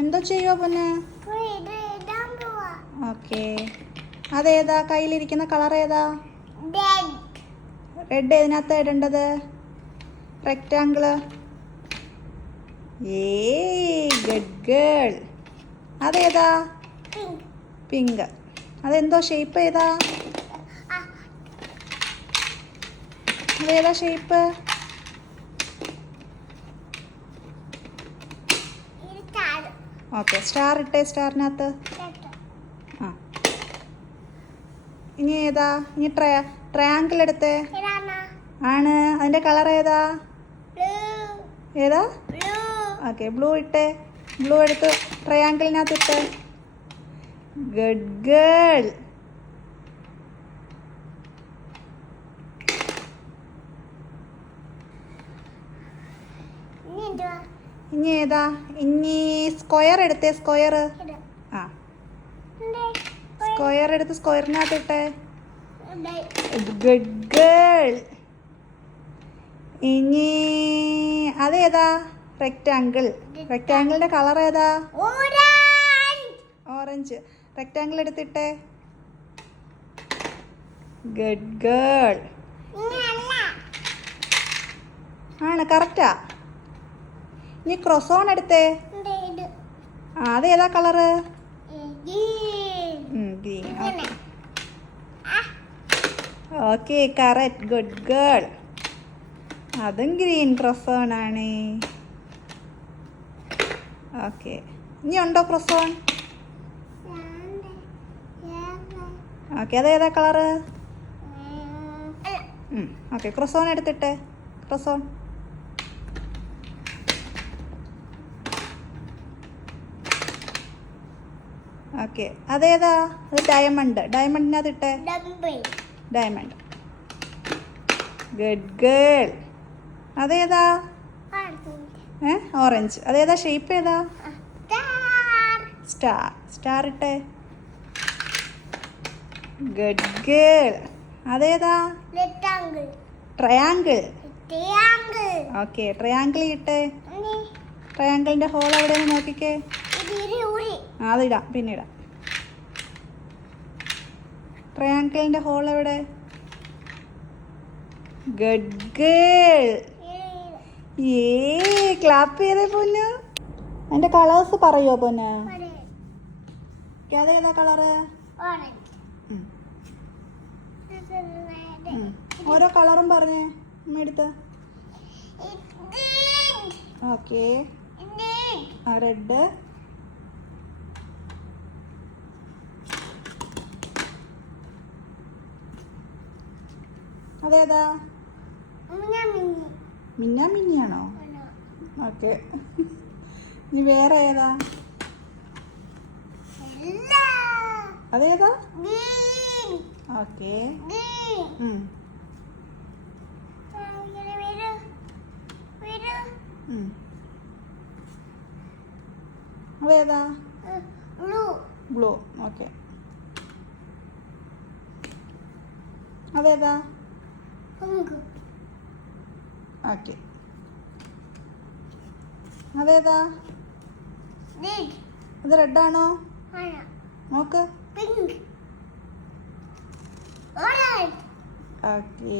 എന്തോ ചെയ്യുവോ പൊന്ന്? ഓക്കെ. അതേതാ കയ്യിലിരിക്കുന്ന കളർ ഏതാ? റെഡ് ഏതിനകത്ത് ഇടേണ്ടത്? റെക്റ്റാങ്കിള്. Good girl. അതേതാ? പിങ്ക്. അതെന്തോ ഷേപ്പ് ഏതാ? അതേതാ ഷേപ്പ്? ഓക്കെ, സ്റ്റാർ ഇട്ടേ. സ്റ്റാറിനകത്ത് ആ. ഇനി ഏതാ? ഇനി ട്രയാങ്കിൾ എടുത്തേ. ആണ്. അതിൻ്റെ കളർ ഏതാ? ഏതാ? ഓക്കെ, ബ്ലൂ ഇട്ടേ. ബ്ലൂ എടുത്ത് ട്രയാങ്കിളിനകത്ത് ഇട്ടേ. Good girl. ഇനി ഏതാ? ഇനി സ്ക്വയർ എടുത്തേ. സ്ക്വയർ. ആ, സ്ക്വയർ എടുത്ത് സ്ക്വയറിനകത്ത് ഇട്ടേ. Good girl. ഇനി അതേതാ? റെക്റ്റാങ്കിൾ. റെക്റ്റാങ്കിളിന്റെ കളർ ഏതാ? ഓറഞ്ച്. റെക്റ്റാങ്കിൾ എടുത്തിട്ടേ. Good girl. ആണ്, കറക്റ്റാ. ഇനി ക്രോസോൺ എടുത്തേ. ആ, അതേതാ colour? Green. Okay, correct. Good girl. അതും ഗ്രീൻ ക്രോസോൺ ആണ്. ഓക്കെ. ഇനി ഉണ്ടോ ക്രോസോൺ? ഓക്കെ, അതേതാ കളറ്? ഓക്കെ, ക്രോസോൺ എടുത്തിട്ടെ. ക്രോസോൺ. ഓക്കെ, അതേതാ? അത് ഡയമണ്ട്. ഡയമണ്ടിനകത്ത് ഇട്ടേ. ഡയമണ്ട്. Good girl. അതേതാ? ഓറഞ്ച്. അതേതാ ഷേപ്പ് ഏതാ? സ്റ്റാർ. സ്റ്റാർ ഇട്ടേ. Good girl. അതേതാ? ട്രയാങ്കിൾ. ഓക്കെ, ട്രയാങ്കിൾ ഇട്ടേ. ട്രയാങ്കിളിന്റെ ഹോൾ എവിടെയെന്ന് നോക്കിക്കേ. അതിടാം, പിന്നെ ഇടാം. ട്രയാങ്കിളിന്റെ ഹോൾ എവിടെ? Good girl. ക്ലാപ്പ് ചെയ്തേ പൊന്നു. അതിന്റെ കളേഴ്സ് പറയോ പൊന്ന്? അതേതാ കളറ്? ഓരോ കളറും പറഞ്ഞേ അമ്മ എടുത്ത്. Okay, red. അതേതാ? മിന്നാ മിന്നിയാണോ? ഓക്കെ. ഇനി വേറെ ഏതാ? അതേതാ? ഓക്കെ. അതേതാ? ബ്ലൂ. ഓക്കെ. അതേതാ? ഓക്കെ. അതേതാ? അത് റെഡാണോ? നോക്ക്. ഓക്കെ.